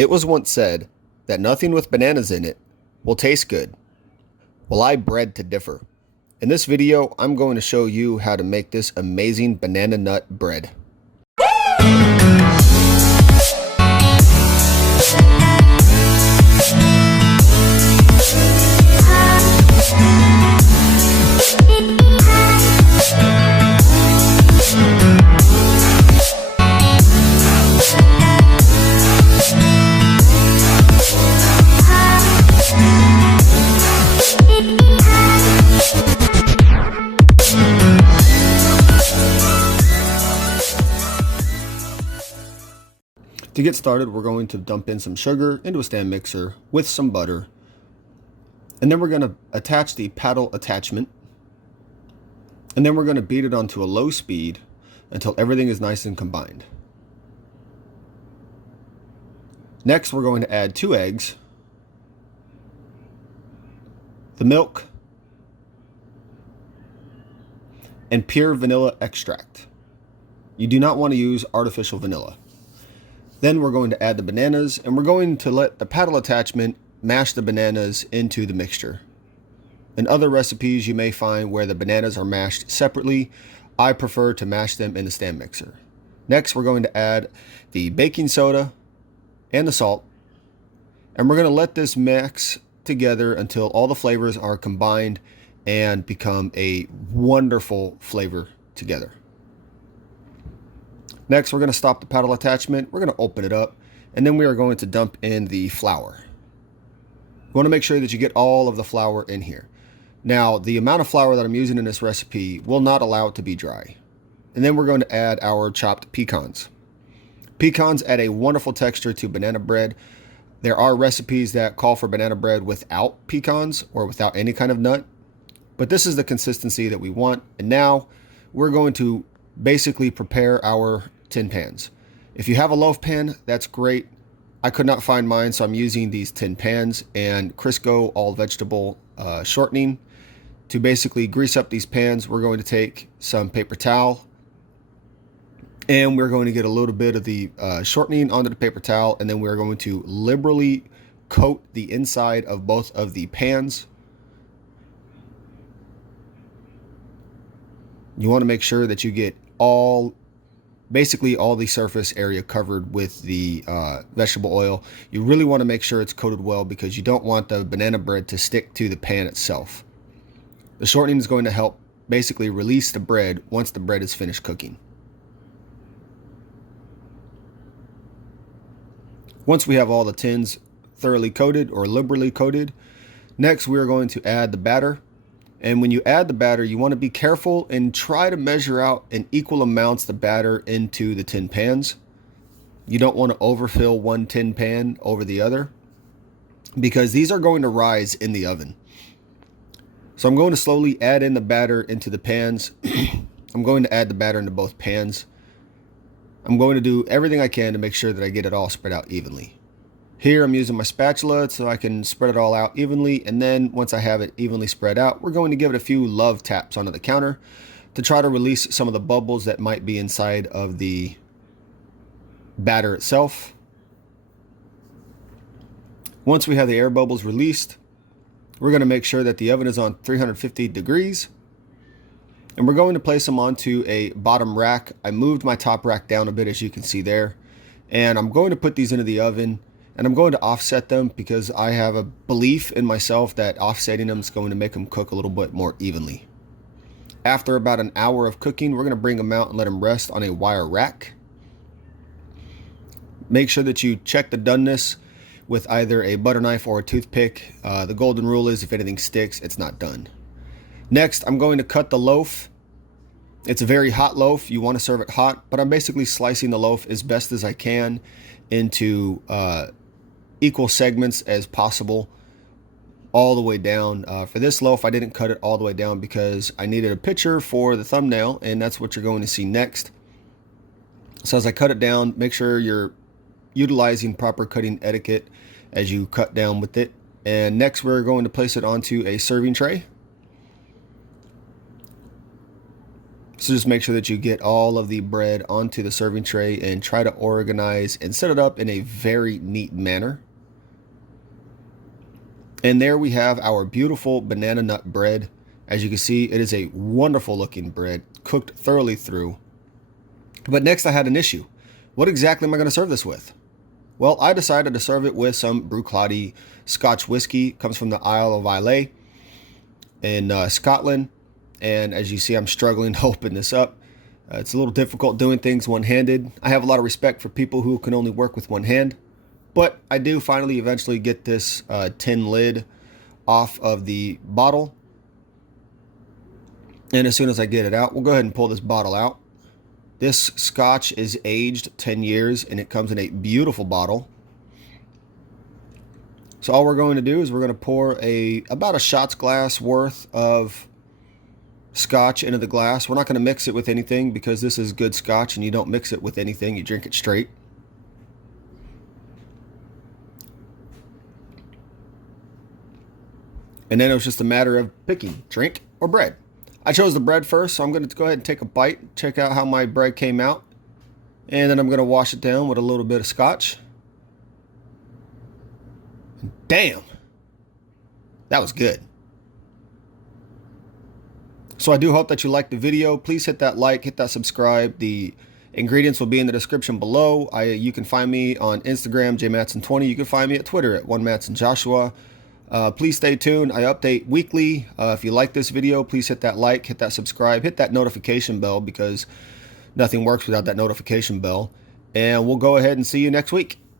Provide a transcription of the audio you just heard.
It was once said that nothing with bananas in it will taste good. Well, I bred to differ. In this video, I'm going to show you how to make this amazing banana nut bread. To get started, we're going to dump in some sugar into a stand mixer with some butter. And then we're going to attach the paddle attachment. And then we're going to beat it onto a low speed until everything is nice and combined. Next, we're going to add 2 eggs, the milk, and pure vanilla extract. You do not want to use artificial vanilla. Then we're going to add the bananas, and we're going to let the paddle attachment mash the bananas into the mixture. In other recipes, you may find where the bananas are mashed separately. I prefer to mash them in the stand mixer. Next, we're going to add the baking soda and the salt, and we're going to let this mix together until all the flavors are combined and become a wonderful flavor together. Next, we're going to stop the paddle attachment, we're going to open it up, and then we are going to dump in the flour. You want to make sure that you get all of the flour in here. Now, the amount of flour that I'm using in this recipe will not allow it to be dry. And then we're going to add our chopped pecans. Pecans add a wonderful texture to banana bread. There are recipes that call for banana bread without pecans or without any kind of nut, but this is the consistency that we want. And now we're going to basically prepare our tin pans. If you have a loaf pan, that's great. I could not find mine, so I'm using these tin pans and Crisco all vegetable shortening. To basically grease up these pans, we're going to take some paper towel and we're going to get a little bit of the shortening onto the paper towel, and then we're going to liberally coat the inside of both of the pans. You want to make sure that you get basically all the surface area covered with the vegetable oil. You really want to make sure it's coated well because you don't want the banana bread to stick to the pan itself. The shortening is going to help basically release the bread once the bread is finished cooking. Once we have all the tins thoroughly coated or liberally coated, next we are going to add the batter. And when you add the batter, you want to be careful and try to measure out in equal amounts the batter into the tin pans. You don't want to overfill one tin pan over the other because these are going to rise in the oven. So I'm going to slowly add in the batter into the pans. I'm going to add the batter into both pans. I'm going to do everything I can to make sure that I get it all spread out evenly. Here I'm using my spatula so I can spread it all out evenly, and then once I have it evenly spread out, we're going to give it a few love taps onto the counter to try to release some of the bubbles that might be inside of the batter itself. Once we have the air bubbles released, we're going to make sure that the oven is on 350 degrees, and we're going to place them onto a bottom rack. I moved my top rack down a bit, as you can see there, and I'm going to put these into the oven. And I'm going to offset them because I have a belief in myself that offsetting them is going to make them cook a little bit more evenly. After about an hour of cooking, we're going to bring them out and let them rest on a wire rack. Make sure that you check the doneness with either a butter knife or a toothpick. The golden rule is if anything sticks, it's not done. Next, I'm going to cut the loaf. It's a very hot loaf. You want to serve it hot, but I'm basically slicing the loaf as best as I can into equal segments as possible all the way down. For this loaf, I didn't cut it all the way down because I needed a picture for the thumbnail, and that's what you're going to see next. So as I cut it down, make sure you're utilizing proper cutting etiquette as you cut down with it. And next we're going to place it onto a serving tray. So just make sure that you get all of the bread onto the serving tray and try to organize and set it up in a very neat manner. And there we have our beautiful banana nut bread. As you can see, it is a wonderful looking bread, cooked thoroughly through. But next I had an issue. What exactly am I going to serve this with? Well, I decided to serve it with some Bruichladdich Scotch whiskey. It comes from the Isle of Islay in Scotland. And as you see, I'm struggling to open this up. It's a little difficult doing things one-handed. I have a lot of respect for people who can only work with one hand. But I do finally eventually get this tin lid off of the bottle. And as soon as I get it out, we'll go ahead and pull this bottle out. This Scotch is aged 10 years and it comes in a beautiful bottle. So all we're going to do is we're going to pour about a shot's glass worth of Scotch into the glass. We're not going to mix it with anything because this is good Scotch and you don't mix it with anything. You drink it straight. And then it was just a matter of picking drink or bread. I chose the bread first, so I'm going to go ahead and take a bite, check out how my bread came out. And then I'm going to wash it down with a little bit of Scotch. Damn, that was good. So I do hope that you liked the video. Please hit that like, hit that subscribe. The ingredients will be in the description below. You can find me on Instagram, jmatson20. You can find me at Twitter at onemattsonjoshua. Please stay tuned. I update weekly. If you like this video, please hit that like, hit that subscribe, hit that notification bell because nothing works without that notification bell. And we'll go ahead and see you next week.